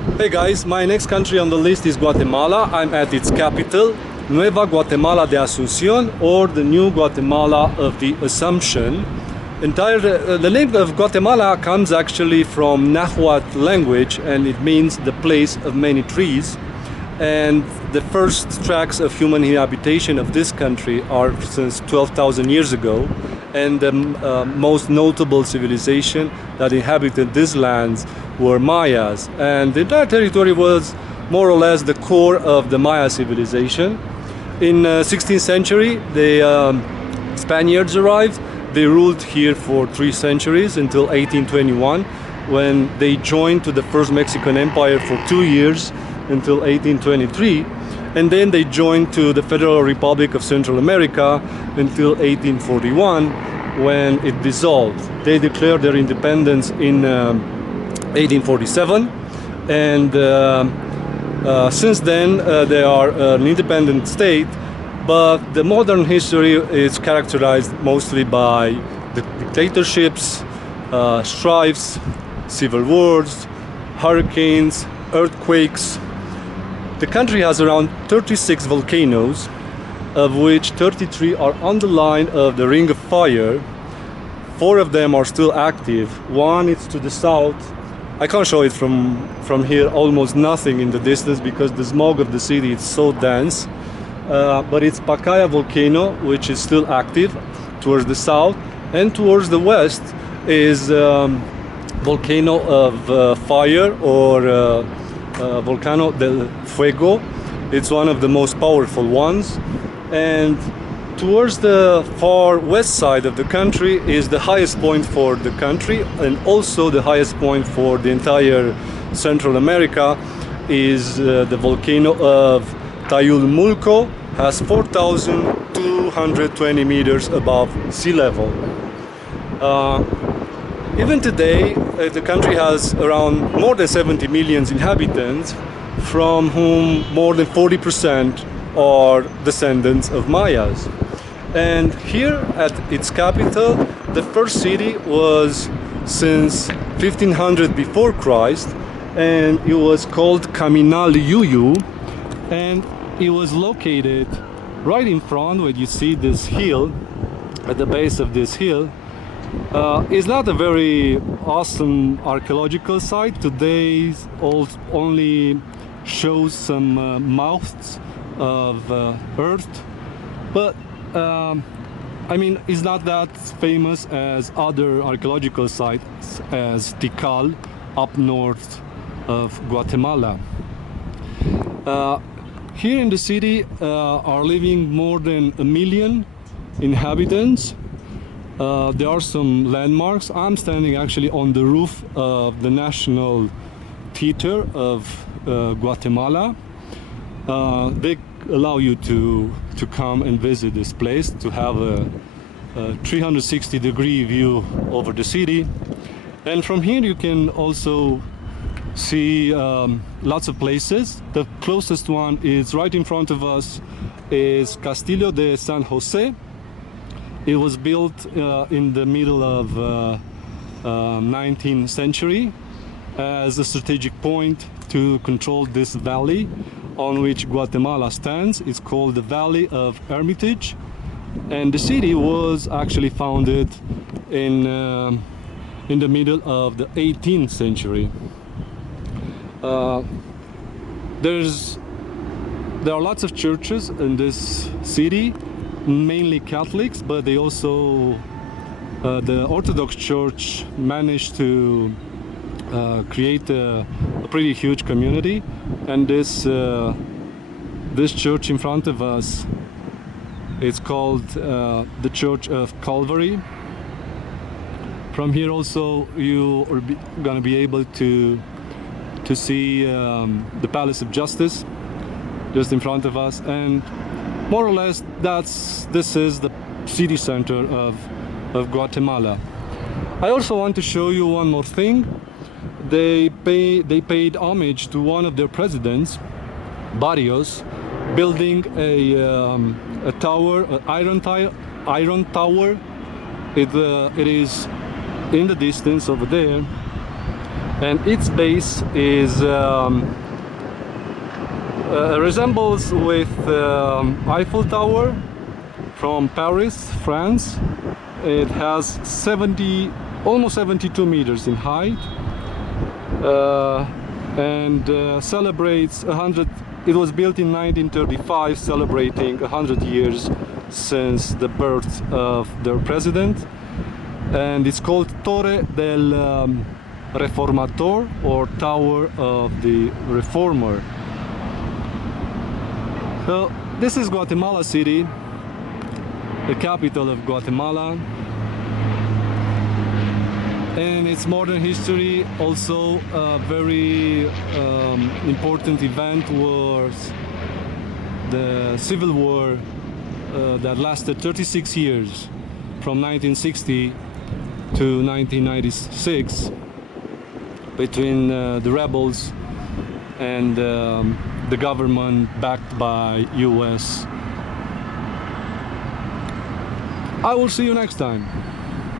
Hey guys, my next country on the list is Guatemala. I'm at its capital, Nueva Guatemala de Asunción, or the New Guatemala of the Assumption. The name of Guatemala comes actually from Nahuatl language, and it means the place of many trees. And the first tracks of human habitation of this country are since 12,000 years ago. And the most notable civilization that inhabited these lands were Mayas. And the entire territory was more or less the core of the Maya civilization. In 16th century, the Spaniards arrived. They ruled here for 3 centuries until 1821, when they joined to the First Mexican Empire for 2 years until 1823. And then they joined to the Federal Republic of Central America until 1841, when it dissolved. They declared their independence in 1847, and since then they are an independent state, but the modern history is characterized mostly by the dictatorships, strifes, civil wars, hurricanes, earthquakes. The country has around 36 volcanoes, of which 33 are on the line of the Ring of Fire. 4 of them are still active. One is to the south. I can't show it from here, almost nothing in the distance because the smog of the city is so dense. But it's Pacaya volcano, which is still active towards the south, and towards the west is volcano of fire, or Volcano del Fuego. It's one of the most powerful ones. And towards the far west side of the country is the highest point for the country, and also the highest point for the entire Central America is the volcano of Tayulmulco, has 4,220 meters above sea level. Even today, the country has around more than 70 million inhabitants, from whom more than 40% are descendants of Mayas. And here at its capital, the first city was since 1500 before Christ, and it was called Caminal Yuyu, and it was located right in front where you see this hill. At the base of this hill is not a very awesome archaeological site. Today only shows some mounds of earth, but I mean, it's not that famous as other archaeological sites as Tikal up north of Guatemala. Here in the city are living more than 1 million inhabitants. There are some landmarks. I'm standing actually on the roof of the National Theater of Guatemala. They allow you to come and visit this place, to have a 360-degree view over the city. And from here you can also see lots of places. The closest one is right in front of us, is Castillo De San Jose. It was built in the middle of 19th century as a strategic point to control this valley on which Guatemala stands. It's called the Valley of Hermitage, and the city was actually founded in the middle of the 18th century. There are lots of churches in this city, mainly Catholics, but they also the Orthodox Church managed to create a pretty huge community. And this church in front of us, it's called the Church of Calvary. From here also you are gonna be able to see the Palace of Justice just in front of us, and more or less this is the city center of Guatemala. I also want to show you one more thing. They paid homage to one of their presidents, Barrios, building a tower, an iron tower. It is in the distance over there, and its base is resembles with Eiffel Tower from Paris, France. It has almost 72 meters in height, and celebrates 100. It was built in 1935, celebrating 100 years since the birth of their president, and it's called Torre del Reformador, or Tower of the Reformer. So this is Guatemala City, the capital of Guatemala, and its modern history. Also a very important event was the Civil War that lasted 36 years, from 1960 to 1996, between the rebels and the government backed by US. I will see you next time.